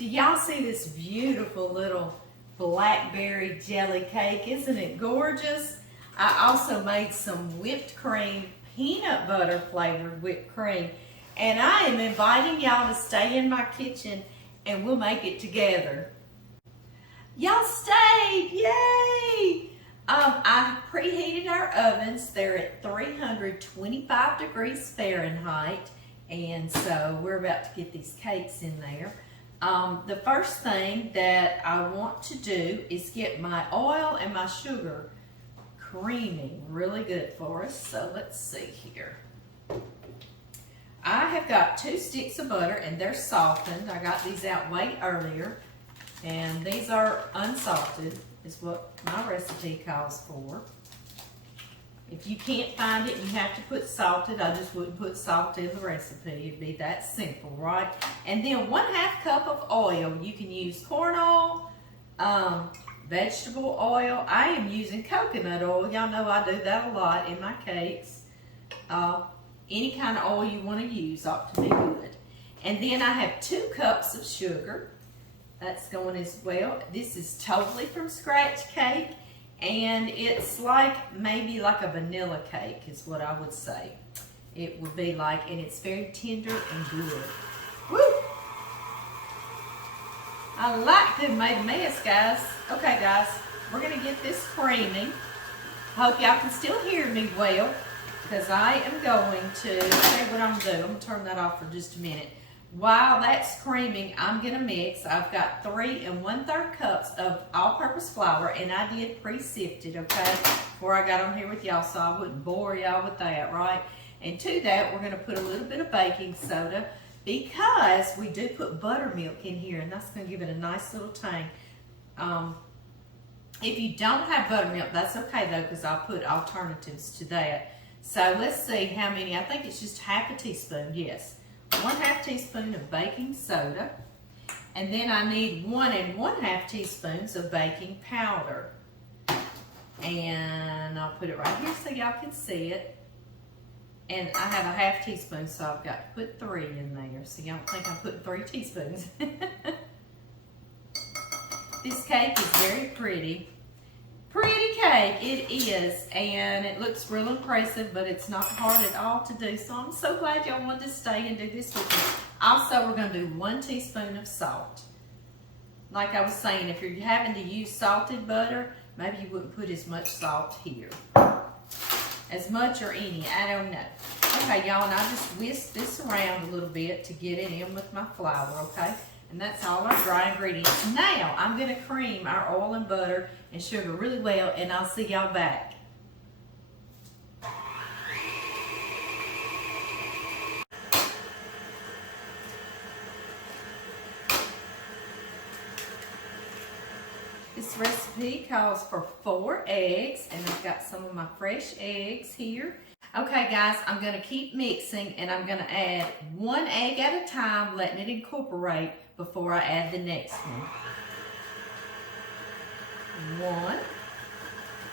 Do y'all see this beautiful little blackberry jelly cake? Isn't it gorgeous? I also made some whipped cream, peanut butter flavored whipped cream. And I am inviting y'all to stay in my kitchen and we'll make it together. Y'all stayed, yay! I preheated our ovens. They're at 325 degrees Fahrenheit. And so we're about to get these cakes in there. The first thing that I want to do is get my oil and my sugar creaming really good for us. So let's see here. I have got 2 sticks of butter and they're softened. I got these out way earlier. And these are unsalted, is what my recipe calls for. If you can't find it, you have to put salted. I just wouldn't put salt in the recipe. It'd be that simple, right? And then 1/2 cup of oil. You can use corn oil, vegetable oil. I am using coconut oil. Y'all know I do that a lot in my cakes. Any kind of oil you want to use ought to be good. And then I have 2 cups of sugar. That's going as well. This is totally from scratch cake. And it's like, maybe like a vanilla cake is what I would say. It would be like, and it's very tender and good. Woo! I like to have made a mess, guys. Okay, guys, we're gonna get this creaming. Hope y'all can still hear me well, because I am going to, say what I'm gonna do. I'm gonna turn that off for just a minute. While that's creaming, I'm gonna mix. I've got 3 1/3 cups of all-purpose flour, and I did pre-sifted, okay, before I got on here with y'all, so I wouldn't bore y'all with that, right? And to that, we're gonna put a little bit of baking soda, because we do put buttermilk in here, and that's gonna give it a nice little tang. If you don't have buttermilk, that's okay though, because I'll put alternatives to that. So let's see how many. I think it's just 1/2 teaspoon, yes. 1/2 teaspoon of baking soda, and then I need 1 1/2 teaspoons of baking powder. And I'll put it right here so y'all can see it. And I have a 1/2 teaspoon, so I've got to put 3 in there. So y'all don't think I'm putting 3 teaspoons. This cake is very pretty. Pretty cake, it is, and it looks real impressive, but it's not hard at all to do, so I'm so glad y'all wanted to stay and do this with me. Also, we're going to do 1 teaspoon of salt. Like I was saying, if you're having to use salted butter, maybe you wouldn't put as much salt here. As much or any, I don't know. Okay, y'all, and I just whisk this around a little bit to get it in with my flour, okay? And that's all our dry ingredients. Now, I'm going to cream our oil and butter and sugar really well, and I'll see y'all back. This recipe calls for 4 eggs, and I've got some of my fresh eggs here. Okay, guys, I'm going to keep mixing, and I'm going to add 1 egg at a time, letting it incorporate before I add the next one. 1.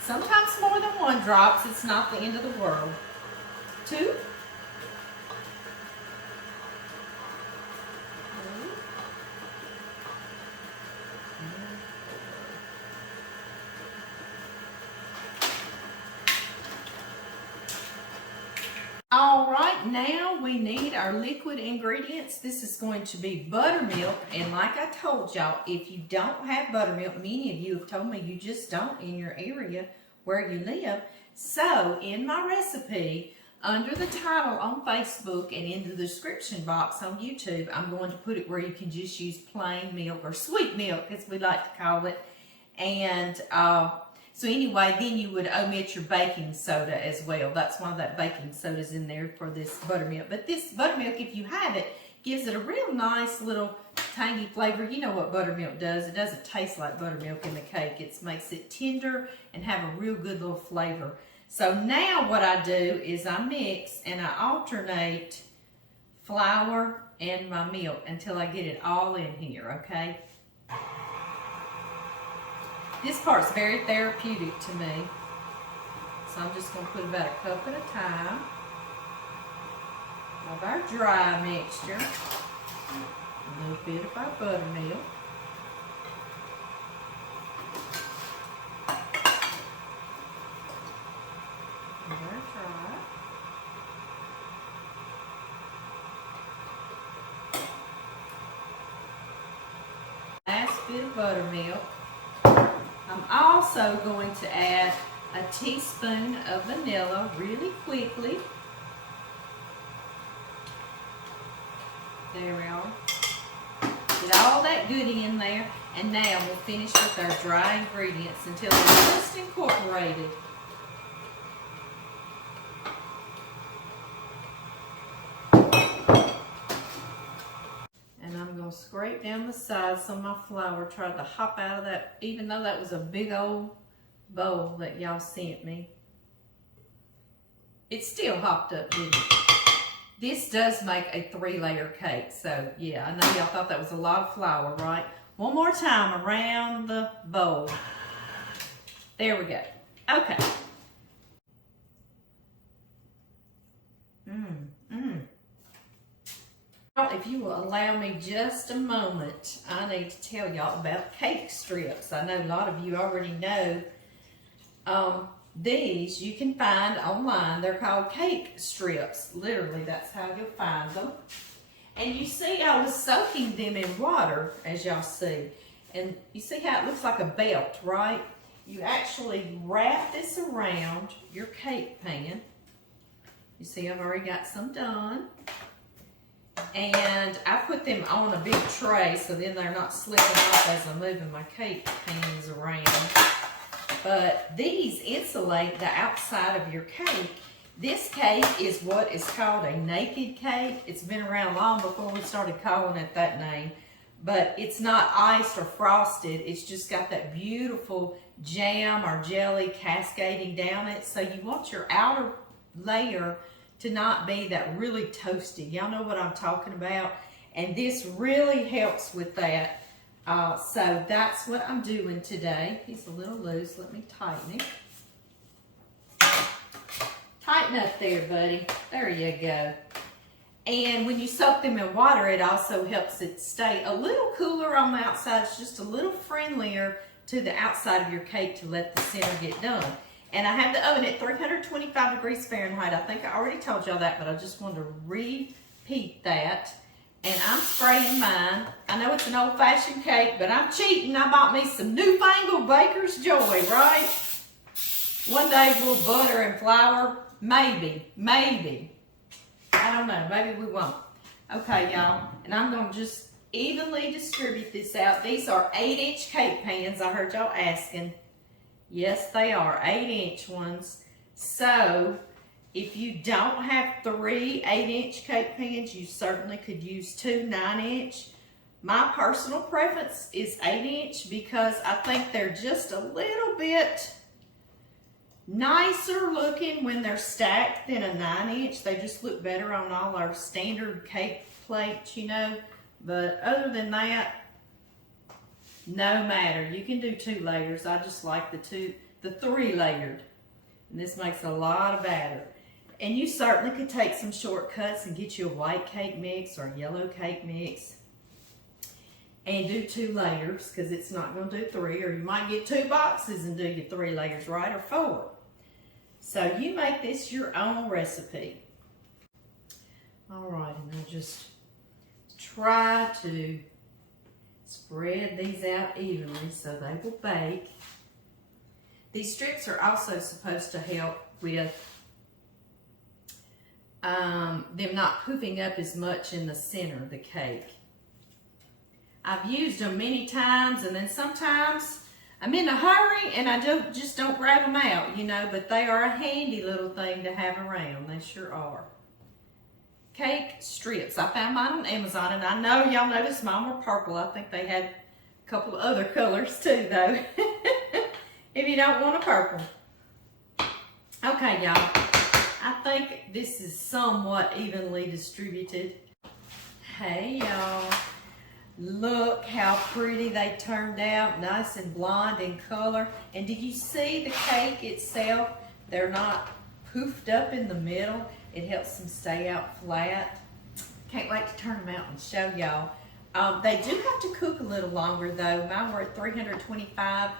Sometimes more than 1 drops. It's not the end of the world. 2. All right, now we need our liquid ingredients. This is going to be buttermilk, and like I told y'all, if you don't have buttermilk, many of you have told me you just don't in your area where you live. So in my recipe, under the title on Facebook and in the description box on YouTube, I'm going to put it where you can just use plain milk, or sweet milk as we like to call it. And so anyway, then you would omit your baking soda as well. That's why that baking soda is in there for this buttermilk. But this buttermilk, if you have it, gives it a real nice little tangy flavor. You know what buttermilk does. It doesn't taste like buttermilk in the cake. It makes it tender and have a real good little flavor. So now what I do is I mix and I alternate flour and my milk until I get it all in here, okay? This part's very therapeutic to me. So I'm just going to put about 1 cup at a time of our dry mixture. A little bit of our buttermilk. Let her dry. Last bit of buttermilk. I'm also going to add a teaspoon of vanilla really quickly. There we are. Get all that goodie in there, and now we'll finish with our dry ingredients until they're just incorporated. And I'm going to scrape down the sides so my flour tried to hop out of that, even though that was a big old bowl that y'all sent me. It still hopped up, didn't it? This does make a 3-layer cake, so yeah, I know y'all thought that was a lot of flour, right? One more time around the bowl. There we go. Okay. Now, if you will allow me just a moment, I need to tell y'all about cake strips. I know a lot of you already know these you can find online. They're called cake strips. Literally, that's how you'll find them. And you see I was soaking them in water, as y'all see. And you see how it looks like a belt, right? You actually wrap this around your cake pan. You see I've already got some done. And I put them on a big tray so then they're not slipping off as I'm moving my cake pans around. But these insulate the outside of your cake. This cake is what is called a naked cake. It's been around long before we started calling it that name. But it's not iced or frosted. It's just got that beautiful jam or jelly cascading down it. So you want your outer layer to not be that really toasty. Y'all know what I'm talking about? And this really helps with that. So that's what I'm doing today. He's a little loose. Let me tighten it. Tighten up there, buddy. There you go. And when you soak them in water, it also helps it stay a little cooler on the outside. It's just a little friendlier to the outside of your cake to let the center get done. And I have the oven at 325 degrees Fahrenheit. I think I already told y'all that, but I just wanted to repeat that. And I'm spraying mine. I know it's an old-fashioned cake, but I'm cheating. I bought me some newfangled Baker's Joy, right? One day we'll butter and flour. Maybe. I don't know. Maybe we won't. Okay, y'all. And I'm going to just evenly distribute this out. These are 8-inch cake pans. I heard y'all asking. Yes, they are 8-inch ones. So if you don't have 3 8-inch cake pans, you certainly could use 2 9-inch. My personal preference is 8-inch because I think they're just a little bit nicer looking when they're stacked than a 9-inch. They just look better on all our standard cake plates, you know. But other than that, no matter. You can do 2 layers. I just like the 3 layered. And this makes a lot of batter. And you certainly could take some shortcuts and get you a white cake mix or a yellow cake mix. And do 2 layers because it's not going to do 3. Or you might get 2 boxes and do your 3 layers, right? Or 4. So you make this your own recipe. All right, and I'll just try to spread these out evenly so they will bake. These strips are also supposed to help with them not poofing up as much in the center of the cake. I've used them many times, and then sometimes I'm in a hurry and I just don't grab them out, you know, but they are a handy little thing to have around. They sure are. Cake strips. I found mine on Amazon, and I know y'all noticed mine were purple. I think they had a couple of other colors too, though, if you don't want a purple. Okay, y'all. I think this is somewhat evenly distributed. Hey, y'all. Look how pretty they turned out. Nice and blonde in color. And did you see the cake itself? They're not poofed up in the middle. It helps them stay out flat. Can't wait to turn them out and show y'all. They do have to cook a little longer though. Mine were at 325,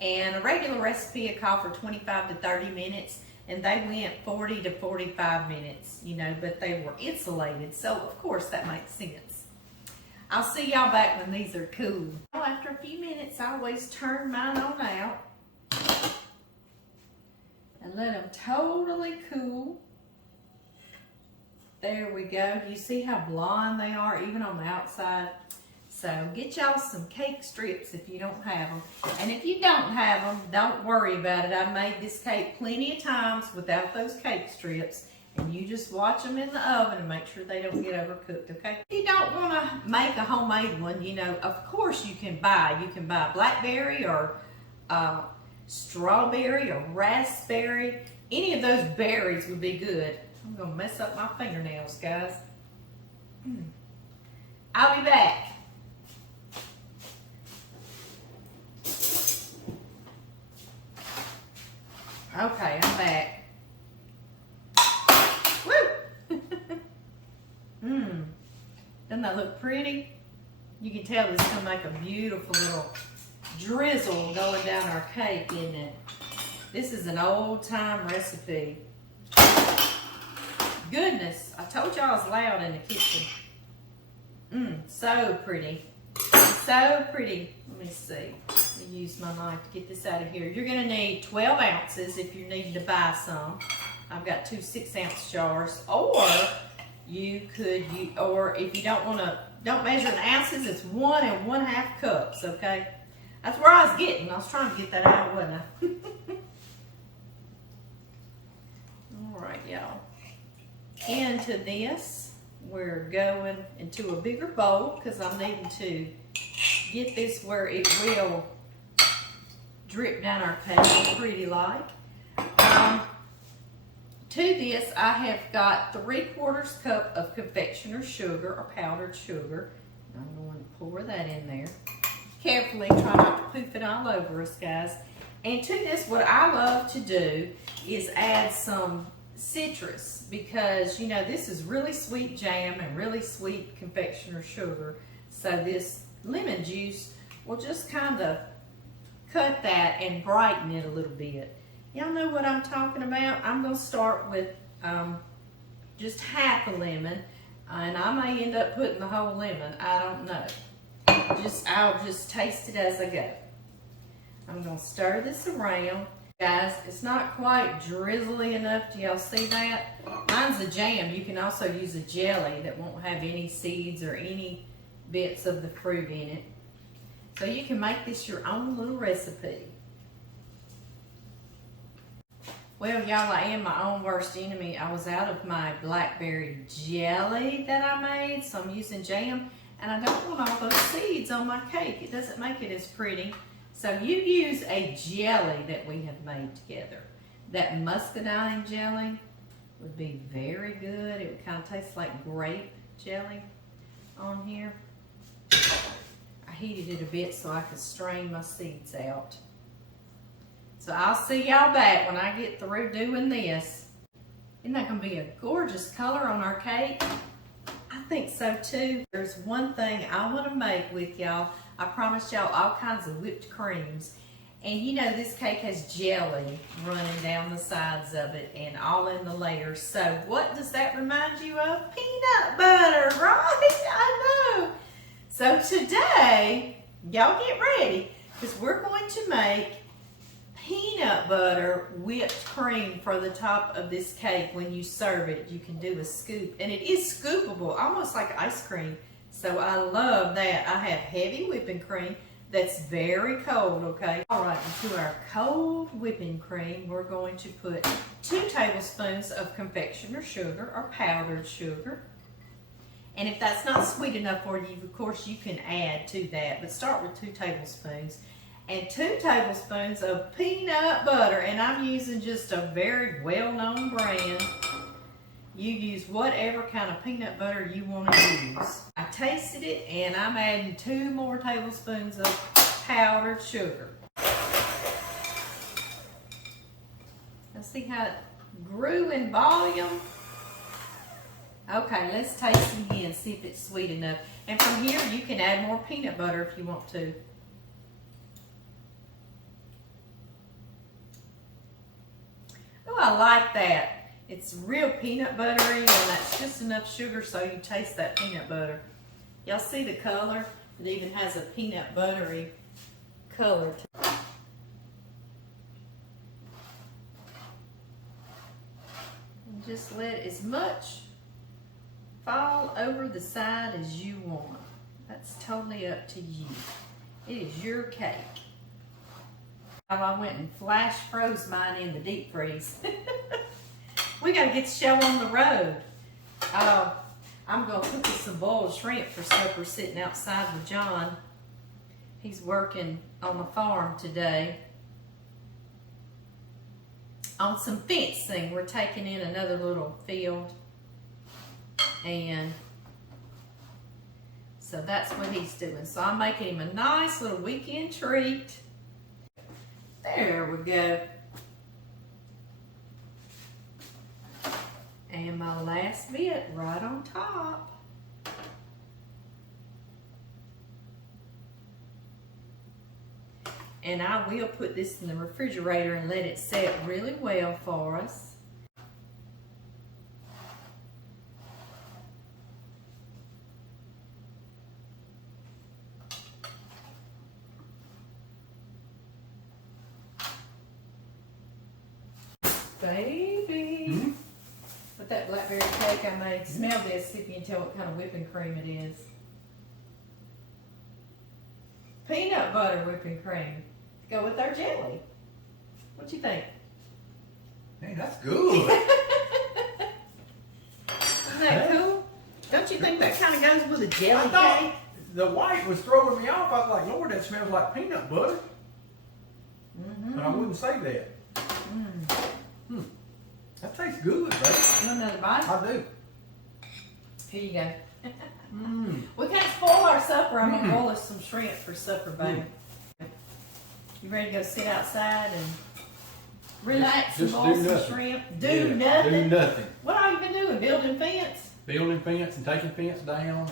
and a regular recipe would call for 25 to 30 minutes, and they went 40 to 45 minutes, you know, but they were insulated, so of course that makes sense. I'll see y'all back when these are cool. After a few minutes, I always turn mine on out and let them totally cool. There we go. Do you see how blonde they are, even on the outside? So get y'all some cake strips if you don't have them. And if you don't have them, don't worry about it. I made this cake plenty of times without those cake strips. And you just watch them in the oven and make sure they don't get overcooked, okay? If you don't want to make a homemade one, you know, of course you can buy. You can buy blackberry or strawberry or raspberry. Any of those berries would be good. I'm gonna mess up my fingernails, guys. I'll be back. Okay, I'm back. Woo! Doesn't that look pretty? You can tell this is gonna make a beautiful little drizzle going down our cake, isn't it? This is an old-time recipe. Goodness, I told y'all I was loud in the kitchen. So pretty. So pretty. Let me see. Let me use my knife to get this out of here. You're gonna need 12 ounces if you're needing to buy some. I've got 2 6-ounce jars. Or you could, or if you don't measure in ounces, it's 1 1/2 cups, okay? That's where I was getting. I was trying to get that out, wasn't I? All right, y'all. Into this, we're going into a bigger bowl because I'm needing to get this where it will drip down our cake pretty like. To this, I have got 3/4 cup of confectioner sugar or powdered sugar. I'm going to pour that in there. Carefully, try not to poof it all over us, guys. And to this, what I love to do is add some citrus, because you know this is really sweet jam and really sweet confectioner sugar, so this lemon juice will just kind of cut that and brighten it a little bit. Y'all know what I'm talking about. I'm going to start with just half a lemon, and I may end up putting the whole lemon. I don't know. I'll just taste it as I go. I'm going to stir this around. Guys, it's not quite drizzly enough. Do y'all see that? Mine's a jam. You can also use a jelly that won't have any seeds or any bits of the fruit in it. So you can make this your own little recipe. Well, y'all, I am my own worst enemy. I was out of my blackberry jelly that I made, so I'm using jam. And I don't want all those seeds on my cake. It doesn't make it as pretty. So you use a jelly that we have made together. That muscadine jelly would be very good. It would kind of taste like grape jelly on here. I heated it a bit so I could strain my seeds out. So I'll see y'all back when I get through doing this. Isn't that gonna be a gorgeous color on our cake? I think so too. There's one thing I want to make with y'all. I promised y'all all kinds of whipped creams. And you know this cake has jelly running down the sides of it and all in the layers. So what does that remind you of? Peanut butter, right? I know. So today, y'all get ready, because we're going to make peanut butter whipped cream for the top of this cake. When you serve it, you can do a scoop, and it is scoopable, almost like ice cream. So I love that. I have heavy whipping cream that's very cold, okay? All right, into our cold whipping cream, we're going to put 2 tablespoons of confectioner sugar or powdered sugar. And if that's not sweet enough for you, of course you can add to that, but start with 2 tablespoons. And 2 tablespoons of peanut butter, and I'm using just a very well-known brand. You use whatever kind of peanut butter you want to use. I tasted it, and I'm adding 2 more tablespoons of powdered sugar. Now see how it grew in volume? Okay, let's taste it again, see if it's sweet enough. And from here, you can add more peanut butter if you want to. Oh, I like that. It's real peanut buttery, and that's just enough sugar so you taste that peanut butter. Y'all see the color? It even has a peanut buttery color to it. And just let as much fall over the side as you want. That's totally up to you. It is your cake. I went and flash froze mine in the deep freeze. We gotta get the show on the road. I'm gonna cook us some boiled shrimp for supper sitting outside with John. He's working on the farm today on some fencing. We're taking in another little field, and so that's what he's doing. So I'm making him a nice little weekend treat. There we go. And my last bit right on top. And I will put this in the refrigerator and let it set really well for us. Baby. With that blackberry cake I made. Smell this, see if you can tell what kind of whipping cream it is. Peanut butter whipping cream. To go with our jelly. What you think? Hey, that's good. Isn't that cool? Don't you think that kind of goes with a jelly cake? The white was throwing me off. I was like, Lord, that smells like peanut butter. But I wouldn't say that. That tastes good, baby. You want another bite? I do. Here you go. We can't spoil our supper. I'm going to boil us some shrimp for supper, baby. You ready to go sit outside and relax and boil some shrimp? Do nothing? Do nothing. What have you been doing? Building fence? Building fence and taking fence down.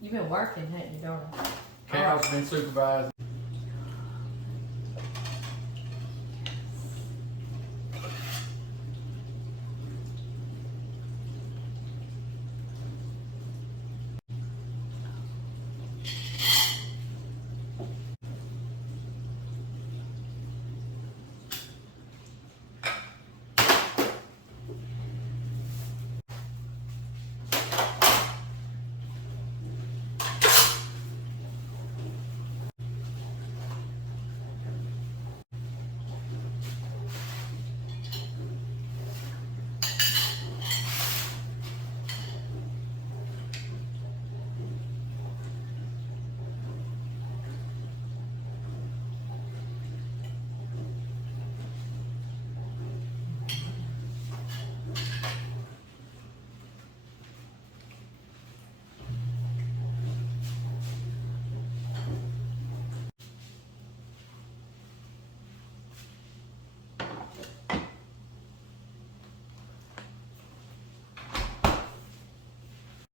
You've been working, haven't you, darling? Cows been supervising.